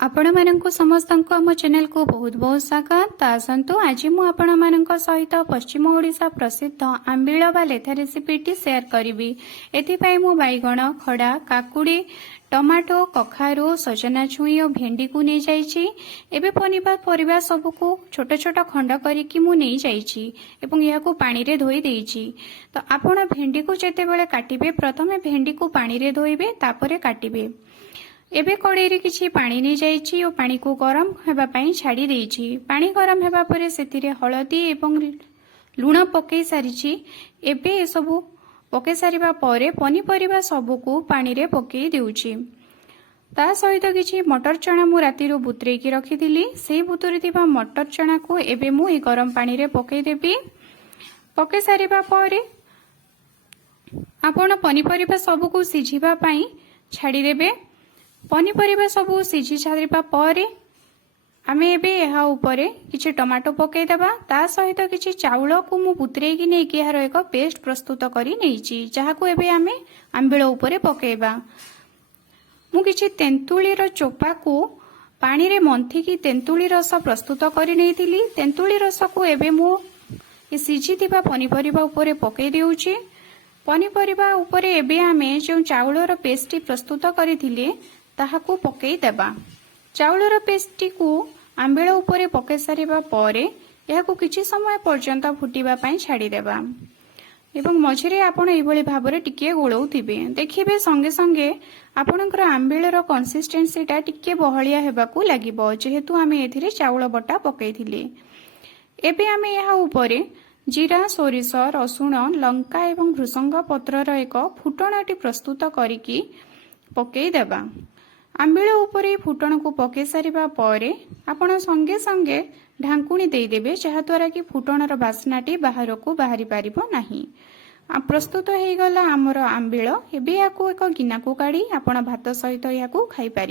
आपण मानंको समस्तंको आम चैनल को बहुत बहुत स्वागत। तो आसतु आज मु आपण मानंक सहित पश्चिम ओडिशा प्रसिद्ध आंबिल बा लेथा रेसिपीटी शेयर करी। एथिपाई मु बैगण खड़ा काकुड़ी टमाटो कखारु सजना छुई और भेंडी को नहीं जाइछि। एबे पनिपरिबा सब को छोट छोट खंड करिकि मु नहीं जाइछि एवं यहा को पानी रे धोई देइछि। तो आपण भेंडी को जेते बेले काटिबे प्रथमे भेंडी को पानी रे धोइबे तापरे काटिबे। एबे कड़ाई रे किछि पानी नहीं जाइछि और पानी को गरम हेबा पई छाड़ी देइछि। पानी गरम हेबा परे सेतिरे हळदी एवं लूण पकई सारिछि। एबे ए सब पकई सारिबा परे पनिपरिबा सब को पानी रे पकई देउछि। ता सहित किछि मटर चना मु राती रो बुतरे की रखिथिली। सेही बुतरे थिबा मटर चना को एबे मु ए गरम पानी रे पकई देबी। पकई सारिबा परे आपण पनिपरिबा सब को सिझिबा पई छाड़ी देबे। पनिपरिबा सब सिझी छाड़िबा परे आमे एबे एहा उपरे किछि टमाटो पकई देबा। ता सहित किछि चाउल को मु बुतरे की नै कि यार एक पेस्ट प्रस्तुत करी नैछि जहा को एबे आमे आंबिल उपरे पकेबा। मु किछि तेंतुली रो चोपा को पानी रे मंथी की तेंतुली रस प्रस्तुत करी नैथिली। तेंतुली रस को एबे मु ए सिझी थिबा पनिपरिबा उपरे पकई देउछि। पनिपरिबा उपरे एबे आमे जो चाउल रो पेस्टि प्रस्तुत करिथिले ताहाकू पकई देबा। चाउलर पेस्टी को आंबिल उपरे पकई सारिबा परे याकू किछि समय पर्यंत फुटिबा पई छाड़ी देबा एवं मझिरे आपण एभली भाबरे टिके गोळौथिबे। देखिबे संगे संगे आपणकर आंबिलर कंसिस्टेंसीटा टिके बहलिया हेबाकू लागिबो जेहेतु आमे एथिरे चाउल बटा पकईथिले। एबे आमे यहाँ उपरे जीरा सोरिष रसुण लंका एवं भृसंग पत्रर एक फुटणटी प्रस्तुत करिकी पकई देबा। आंबिल उपरे फुटण को पकई सारिबा परे आपण संगे संगे ढांकुणी दे देबे जहाद्वारा कि फुटणर बास्नाटी बाहर को बाहरी पारिबो नाही। प्रस्तुत हो गला आमर आंबिल। एबे याकू एक गिना को काढ़ी आपण भात सहित याकू खाई पारि।